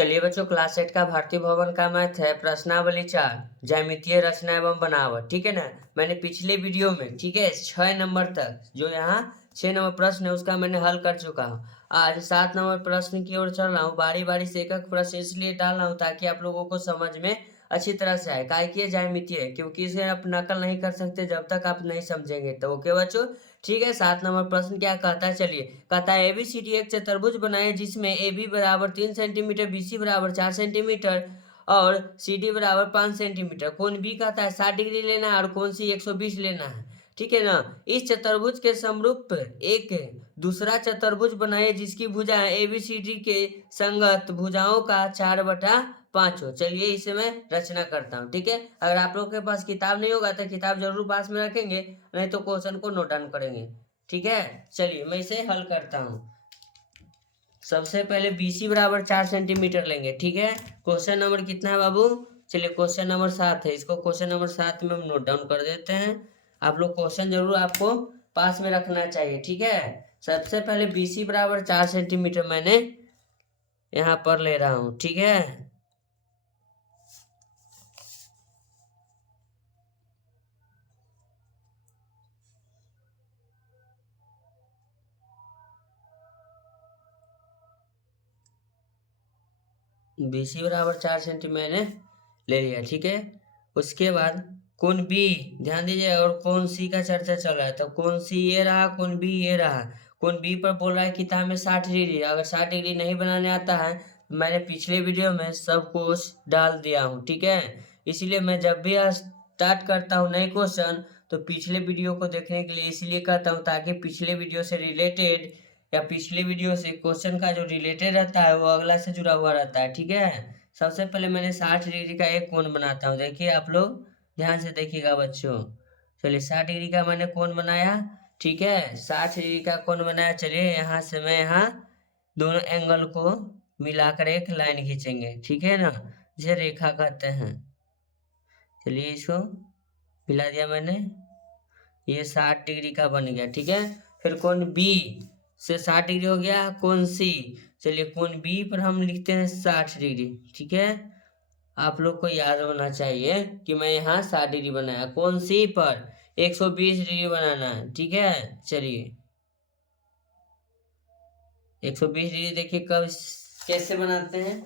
चलिए बच्चों, क्लास 8 का भारतीय भवन का मैथ है प्रश्नावली 4 ज्यामितीय रचना एवं बनावट। ठीक है ना। मैंने पिछले वीडियो में, ठीक है, 6 नंबर तक जो यहाँ 6 नंबर प्रश्न है उसका मैंने हल कर चुका हूँ। आज 7 नंबर प्रश्न की ओर चल रहा हूँ। बारी बारी से एक एक प्रश्न इसलिए डाल रहा हूँ ताकि आप लोगों को समझ में अच्छी तरह से आए। काय की ज्यामितीय है, क्योंकि इसे आप नकल नहीं कर सकते जब तक आप नहीं समझेंगे। तो ओके बच्चों, ठीक है। 7 नंबर प्रश्न क्या कहता है, चलिए। कहता है एबीसीडी एक चतुर्भुज बनाए जिसमें AB बराबर 3 सेंटीमीटर, BC बराबर 4 सेंटीमीटर और CD बराबर 5 सेंटीमीटर। कोण B कहता है 60 डिग्री लेना है और कोण C 120 लेना है। ठीक है ना। इस चतुर्भुज के समरूप एक दूसरा चतुर्भुज बनाए जिसकी भुजाएं ABCD के संगत भुजाओं का 4/5 हो। चलिए इसे मैं रचना करता हूँ। ठीक है। अगर आप लोगों के पास किताब नहीं होगा तो किताब जरूर पास में रखेंगे, नहीं तो क्वेश्चन को नोट डाउन करेंगे। ठीक है। चलिए मैं इसे हल करता हूँ। सबसे पहले BC बराबर 4 सेंटीमीटर लेंगे। ठीक है। क्वेश्चन नंबर कितना है बाबू? चलिए क्वेश्चन नंबर 7 है। इसको क्वेश्चन नंबर 7 में हम नोट डाउन कर देते हैं। आप लोग क्वेश्चन जरूर आपको पास में रखना चाहिए। ठीक है। सबसे पहले BC बराबर 4 सेंटीमीटर मैंने यहाँ पर ले रहा हूँ। ठीक है। BC बराबर 4 सेंटीमीटर मैंने ले लिया। ठीक है। उसके बाद कोण B, ध्यान दीजिए, और कोण C का चर्चा चल रहा है। तो कोण C ये रहा, कोण B ये रहा। कोण B पर बोल रहा है किताब में 60 डिग्री। अगर 60 डिग्री नहीं बनाने आता है तो मैंने पिछले वीडियो में सब कुछ डाल दिया हूँ। ठीक है। इसीलिए मैं जब भी स्टार्ट करता हूँ नए क्वेश्चन तो पिछले वीडियो को देखने के लिए इसलिए कहता हूँ ताकि पिछले वीडियो से रिलेटेड या पिछले वीडियो से क्वेश्चन का जो रिलेटेड रहता है वो अगला से जुड़ा हुआ रहता है। ठीक है। सबसे पहले मैंने 60 डिग्री का एक कोण बनाता हूँ। देखिए आप लोग ध्यान से देखिएगा बच्चों। चलिए 60 डिग्री का मैंने कोण बनाया। ठीक है। 60 डिग्री का कोण बनाया। चलिए यहाँ से मैं यहाँ दोनों एंगल को मिलाकर एक लाइन खींचेंगे। ठीक है ना, जिसे रेखा कहते हैं। चलिए इसको मिला दिया मैंने, ये 60 डिग्री का बन गया। ठीक है। फिर कोण B से 60 डिग्री हो गया। कोण C, चलिए कोण B पर हम लिखते हैं 60 डिग्री। ठीक है। आप लोग को याद होना चाहिए कि मैं यहाँ 60 डिग्री बनाया। कोण C पर 120 डिग्री बनाना है। ठीक है। चलिए 120 डिग्री देखिए कब कैसे बनाते हैं।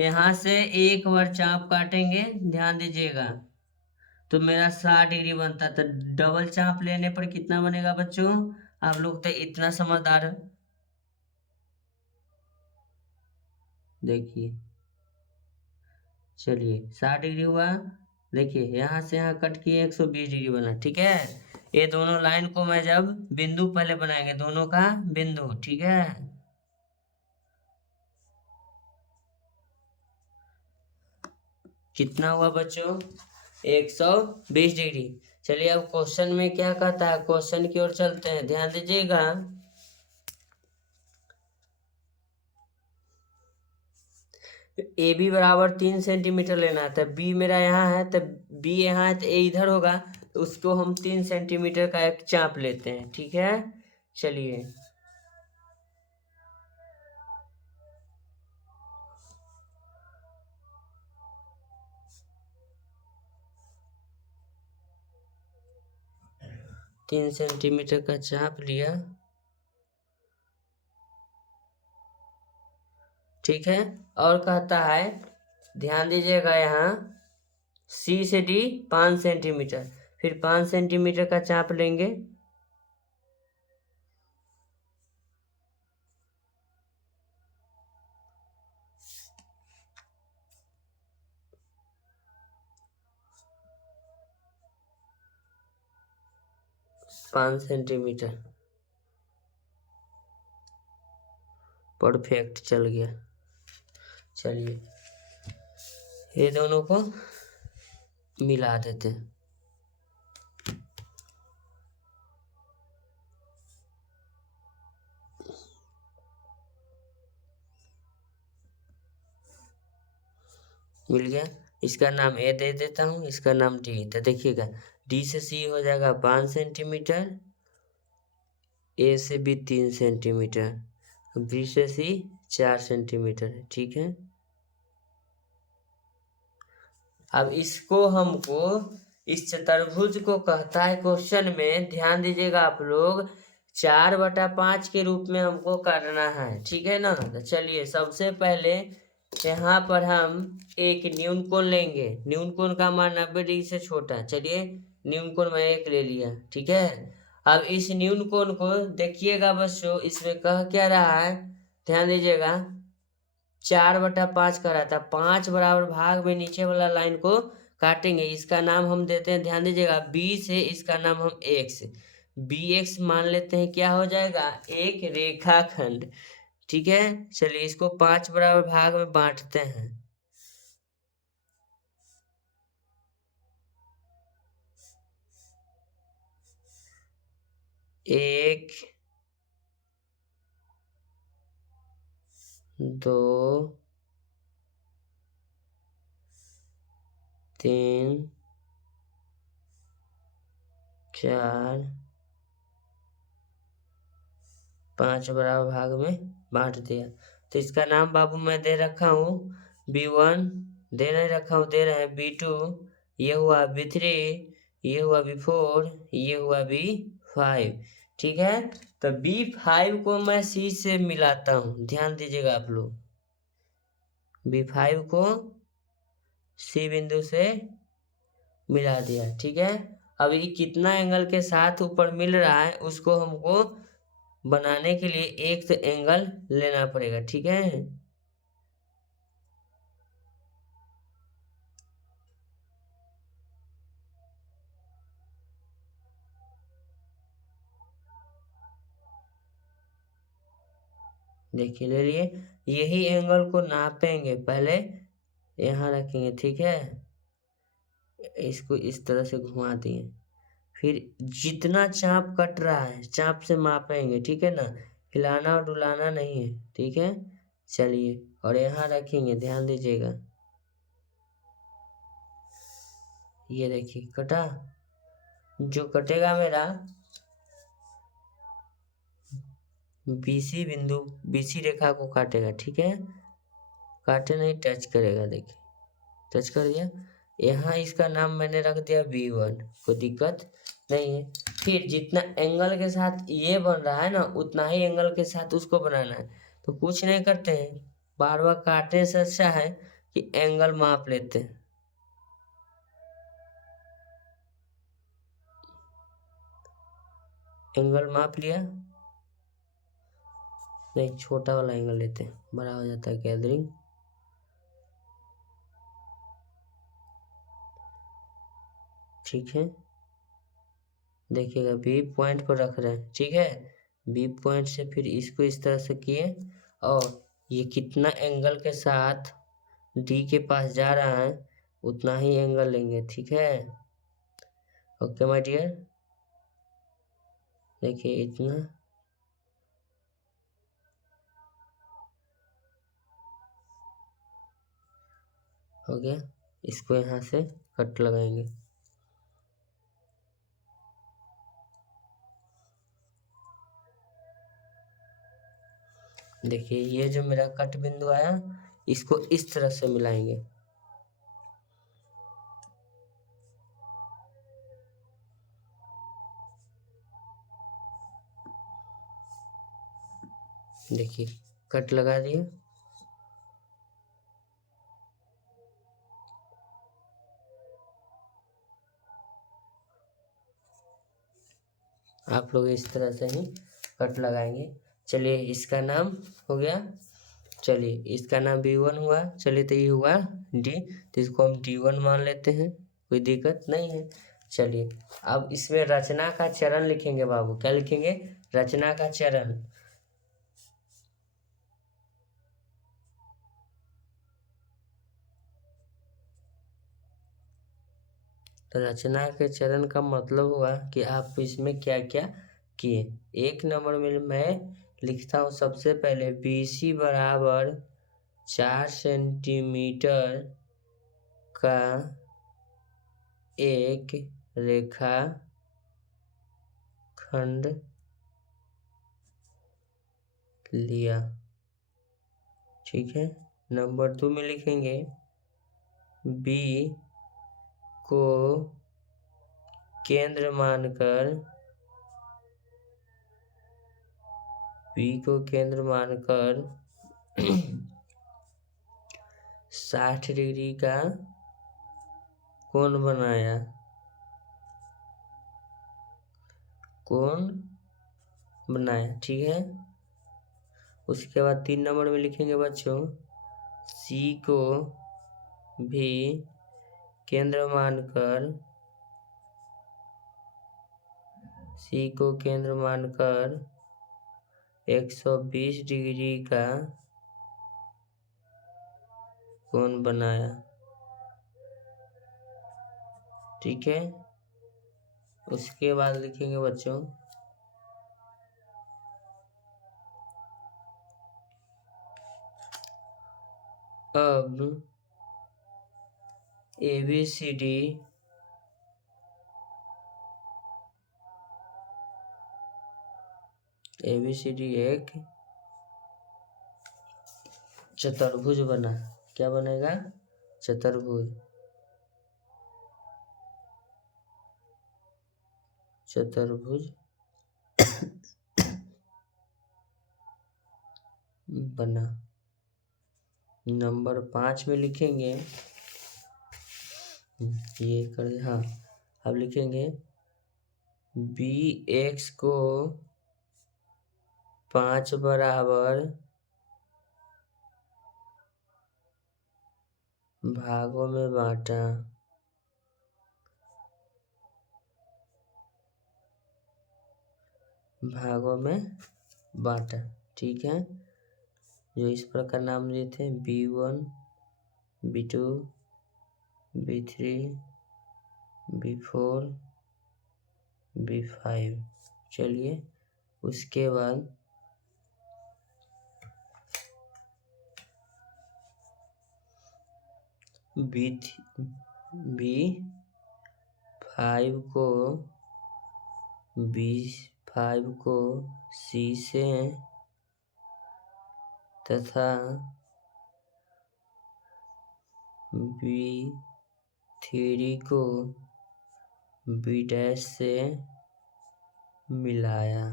यहाँ से एक बार चाप काटेंगे, ध्यान दीजिएगा, तो मेरा 60 डिग्री बनता था। डबल चाप लेने पर कितना बनेगा बच्चों? आप लोग तो इतना समझदार, देखिए। चलिए 60 डिग्री हुआ। देखिए यहाँ से यहाँ कट किए 120 डिग्री बना। ठीक है। ये दोनों लाइन को मैं जब बिंदु पहले बनाएंगे, दोनों का बिंदु। ठीक है। कितना हुआ बच्चों? 120 डिग्री। चलिए अब क्वेश्चन में क्या कहता है, क्वेश्चन की ओर चलते हैं, ध्यान दीजिएगा। AB बराबर 3 सेंटीमीटर लेना है। तब B मेरा यहाँ है, तब B यहाँ है तो A इधर होगा, तो उसको हम 3 सेंटीमीटर का एक चाप लेते हैं। ठीक है। चलिए तीन सेंटीमीटर का चाप लिया। ठीक है। और कहता है, ध्यान दीजिएगा, यहाँ C से D 5 सेंटीमीटर, फिर 5 सेंटीमीटर का चाप लेंगे। पाँच सेंटीमीटर परफेक्ट चल गया। चलिए ये दोनों को मिला देते हैं। मिल गया। इसका नाम A दे देता हूँ, इसका नाम D। तो देखिएगा D से C हो जाएगा 5 सेंटीमीटर, A से B 3 सेंटीमीटर, B से C 4 सेंटीमीटर है, ठीक है। अब इसको हमको इस चतुर्भुज को कहता है क्वेश्चन में, ध्यान दीजिएगा आप लोग, 4/5 के रूप में हमको करना है, ठीक है ना। तो चलिए सबसे पहले यहाँ पर हम एक न्यून कोण लेंगे। न्यून कोण का मान 90 डिग्री से छोटा। चलिए न्यून कोण मैं 1 ले लिया, ठीक है। अब इस न्यून कोण को देखिएगा बच्चों, इसमें कह क्या रहा है, ध्यान दीजिएगा, 4/5 का रहा था। 5 बराबर भाग में नीचे वाला लाइन को काटेंगे। इसका नाम हम देते हैं, ध्यान दीजिएगा, बी से इसका नाम हम एक्स, बी एक्स मान लेते हैं। क्या हो जाएगा, एक रेखाखंड, ठीक है। चलिए इसको 5 बराबर भाग में बांटते हैं। 1 2 3 4 5 बराबर भाग में बांट दिया। तो इसका नाम बाबू मैं दे रखा हूँ B1, दे नहीं रखा हूँ, दे रहे हैं B2, ये हुआ B3, ये हुआ B4, ये हुआ B5, ठीक है। तो B5 को मैं C से मिलाता हूँ, ध्यान दीजिएगा आप लोग, B5 को C बिंदु से मिला दिया, ठीक है। अब ये कितना एंगल के साथ ऊपर मिल रहा है उसको हमको बनाने के लिए एक तो एंगल लेना पड़ेगा, ठीक है। देखिए ले लिए, यही एंगल को नापेंगे, पहले यहाँ रखेंगे, ठीक है। इसको इस तरह से घुमा दिए, फिर जितना चाप कट रहा है चाप से मापेंगे, ठीक है ना, हिलाना और डुलाना नहीं है, ठीक है। चलिए और यहाँ रखेंगे, ध्यान दीजिएगा, ये देखिए कटा, जो कटेगा मेरा बीसी बिंदु, बीसी रेखा को काटेगा, ठीक है। काटे नहीं, टच करेगा, देखिए टच कर दिया। यहाँ इसका नाम मैंने रख दिया B1, कोई दिक्कत नहीं है। फिर जितना एंगल के साथ ये बन रहा है ना, उतना ही एंगल के साथ उसको बनाना है। तो कुछ नहीं करते हैं, बार बार काटने से अच्छा है कि एंगल माप लेते हैं। एंगल माप लिया, नहीं छोटा वाला एंगल लेते हैं, बड़ा हो जाता है गैदरिंग। ठीक है, देखिएगा बी पॉइंट पर रख रहे हैं, ठीक है। बी पॉइंट से फिर इसको इस तरह से किए, और ये कितना एंगल के साथ डी के पास जा रहा है उतना ही एंगल लेंगे, ठीक है। ओके माय डियर, देखिए इतना, हो गया। इसको यहाँ से कट लगाएंगे, देखिए ये जो मेरा कट बिंदु आया, इसको इस तरह से मिलाएंगे, देखिए कट लगा दिए। आप लोग इस तरह से ही कट लगाएंगे। चलिए इसका नाम हो गया, चलिए इसका नाम B1 हुआ। चलिए तो ये हुआ D, तो इसको हम D1 मान लेते हैं, कोई दिक्कत नहीं है। चलिए अब इसमें रचना का चरण लिखेंगे बाबू, क्या लिखेंगे, रचना का चरण। तो रचना के चरण का मतलब हुआ कि आप इसमें क्या क्या किए। 1 नंबर में मैं लिखता हूँ सबसे पहले BC बराबर 4 सेंटीमीटर का एक रेखा खंड लिया, ठीक है। नंबर 2 में लिखेंगे बी को केंद्र मानकर 60 डिग्री का कोण बनाया। ठीक है। उसके बाद 3 नंबर में लिखेंगे बच्चों सी को भी केंद्र मानकर 120 डिग्री का कोण बनाया। ठीक है। उसके बाद लिखेंगे बच्चों अब ABCD एक चतुर्भुज बना। क्या बनेगा? चतुर्भुज बना। नंबर 5 में लिखेंगे ये कर दे। हाँ, अब लिखेंगे BX को 5 बराबर भागों में बांटा। ठीक है। जो इस प्रकार नाम दिए थे B1 B2 B3 B4 B5। चलिए उसके बाद B5 को C से तथा B3 को B' से मिलाया।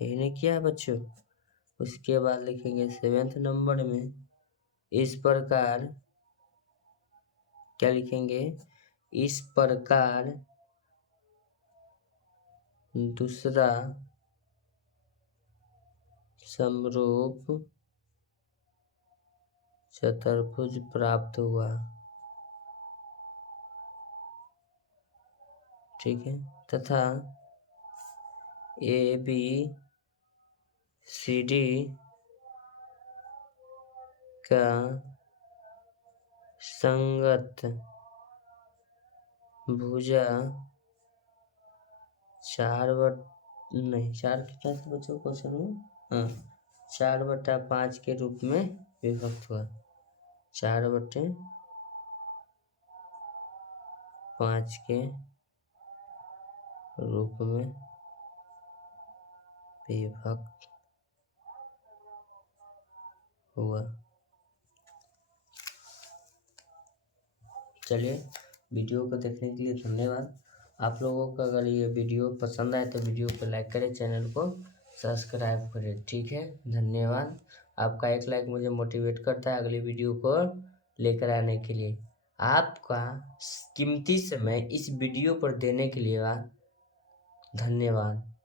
इन्हें किया बच्चों। उसके बाद लिखेंगे 7th नंबर में इस प्रकार। क्या लिखेंगे? इस प्रकार दूसरा समरूप चतुर्भुज प्राप्त हुआ। ठीक है। तथा ABCD का संगत भुजा 4/5 के रूप में विभक्त हुआ। 4/5 के रूप में विभक्त हुआ। चलिए, वीडियो को देखने के लिए धन्यवाद। आप लोगों को अगर ये वीडियो पसंद आए तो वीडियो को लाइक करें, चैनल को सब्सक्राइब करें। ठीक है, धन्यवाद। आपका एक लाइक मुझे मोटिवेट करता है अगली वीडियो को लेकर आने के लिए। आपका कीमती समय इस वीडियो पर देने के लिए धन्यवाद।